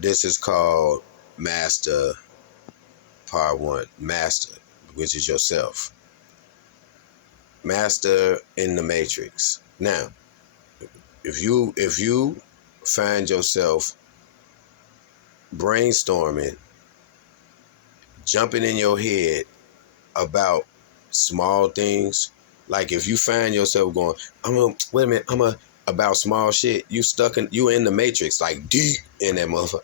This is called Master Part 1. Master, which is yourself. Master in the Matrix. Now, if you find yourself brainstorming, jumping in your head about small things, like if you find yourself going, wait a minute, about small shit, you in the Matrix, like deep in that motherfucker.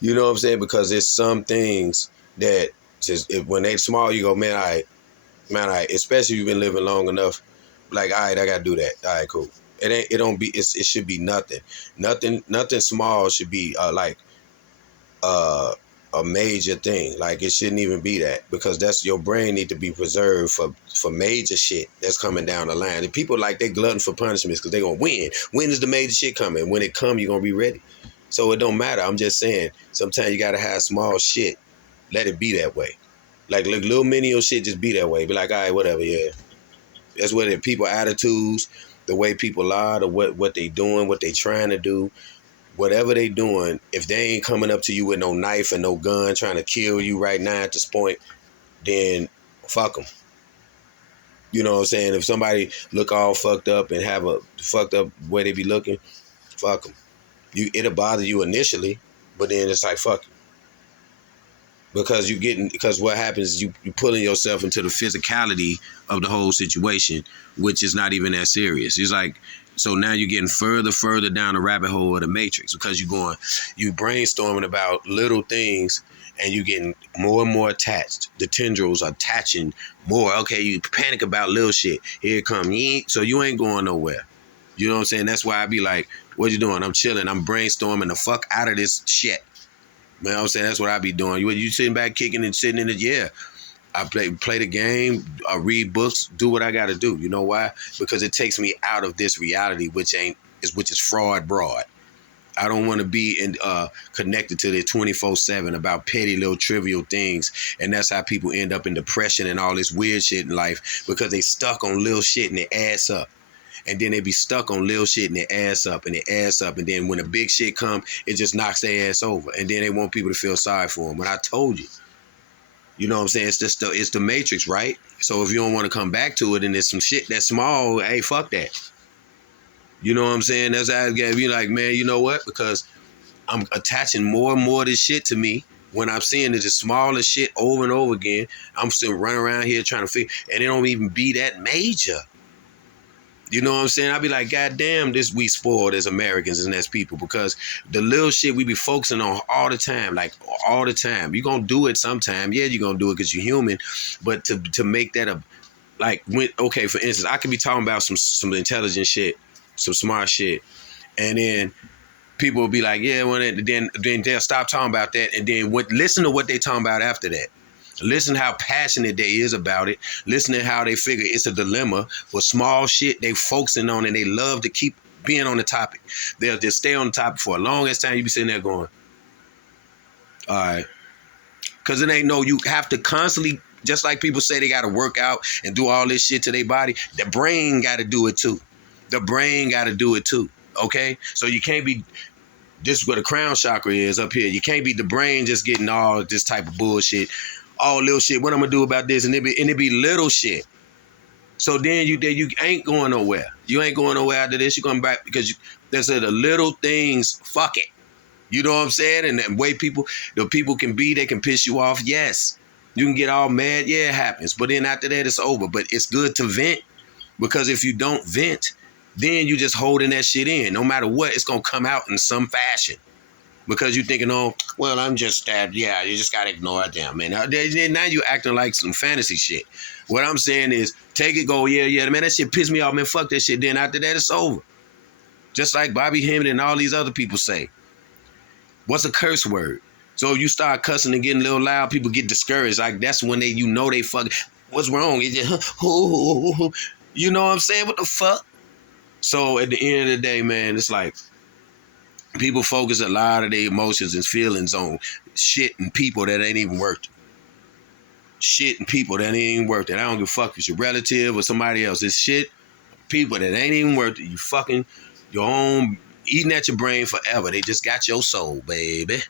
You know what I'm saying? Because there's some things that just when they small, you go, man, all right. Especially if you've been living long enough, like, all right, I gotta do that. All right, cool. It should be nothing. Nothing small should be uh, a major thing. Like, it shouldn't even be that, because that's your brain need to be preserved for major shit that's coming down the line. And people like they glutton for punishments because they gonna win. When is the major shit coming? When it come, you're gonna be ready. So it don't matter. I'm just saying, sometimes you gotta have small shit. Let it be that way. Like, look, little menial shit just be that way. Be like, all right, whatever, yeah. That's what it, people attitudes, the way people are, what they doing, what they trying to do, whatever they doing. If they ain't coming up to you with no knife and no gun trying to kill you right now at this point, then fuck them. You know what I'm saying? If somebody look all fucked up and have a fucked up way they be looking, fuck them. It'll bother you initially, but then it's like, fuck you. Because what happens is you pulling yourself into the physicality of the whole situation, which is not even that serious. It's like, so now you're getting further down the rabbit hole of the Matrix, because you brainstorming about little things, and you getting more and more attached. The tendrils are attaching more. Okay, you panic about little shit. Here it come. So you ain't going nowhere. You know what I'm saying? That's why I be like, what you doing? I'm chilling. I'm brainstorming the fuck out of this shit. You know what I'm saying? That's what I be doing. You sitting back kicking and sitting in it, yeah. I play the game, I read books, do what I gotta do. You know why? Because it takes me out of this reality, which is fraud broad. I don't want to be connected to the 24/7 about petty little trivial things. And that's how people end up in depression and all this weird shit in life, because they stuck on little shit and they ass up. And then they be stuck on little shit and they ass up and they ass up. And then when the big shit come, it just knocks their ass over. And then they want people to feel sorry for them. When I told you, you know what I'm saying? It's the Matrix, right? So if you don't want to come back to it and there's some shit that's small, hey, fuck that. You know what I'm saying? That's how I gotta be like, man, you know what? Because I'm attaching more and more of this shit to me. When I'm seeing it, the smallest shit over and over again, I'm still running around here trying to figure, and it don't even be that major. You know what I'm saying? I be like, God damn, we spoiled as Americans and as people, because the little shit we be focusing on all the time, like all the time. You're going to do it sometime. Yeah, you're going to do it because you're human. But to make that okay, for instance, I could be talking about some intelligent shit, some smart shit. And then people will be like, yeah, well, then they'll stop talking about that. And then listen to what they talking about after that. Listen how passionate they is about it. Listen to how they figure it's a dilemma. But small shit they focusing on, and they love to keep being on the topic. They'll just stay on the topic for a longest time. You be sitting there going, all right. Because it ain't you have to constantly, just like people say they got to work out and do all this shit to their body, the brain got to do it too. The brain got to do it too, okay? So you can't be, this is where the crown chakra is up here. You can't be the brain just getting all this type of bullshit. All little shit, what I'm gonna do about this, and it be little shit. So then you ain't going nowhere. You ain't going nowhere after this. You come back because there's the little things. Fuck it. You know what I'm saying? And the way the people can be, they can piss you off. Yes, you can get all mad. Yeah, it happens. But then after that, it's over. But it's good to vent, because if you don't vent, then you just holding that shit in. No matter what, it's gonna come out in some fashion. Because you're thinking, oh, well, I'm just that. Yeah, you just got to ignore them. And now you're acting like some fantasy shit. What I'm saying is, take it, go, yeah, man, that shit pissed me off, man, fuck that shit. Then after that, it's over. Just like Bobby Hemming and all these other people say. What's a curse word? So if you start cussing and getting a little loud, people get discouraged. Like, that's when they fuck, what's wrong? It's just, you know what I'm saying? What the fuck? So at the end of the day, man, it's like, people focus a lot of their emotions and feelings on shit and people that ain't even worth it. Shit and people that ain't even worth it. I don't give a fuck if it's your relative or somebody else. It's shit, people that ain't even worth it. You fucking your own, eating at your brain forever. They just got your soul, baby.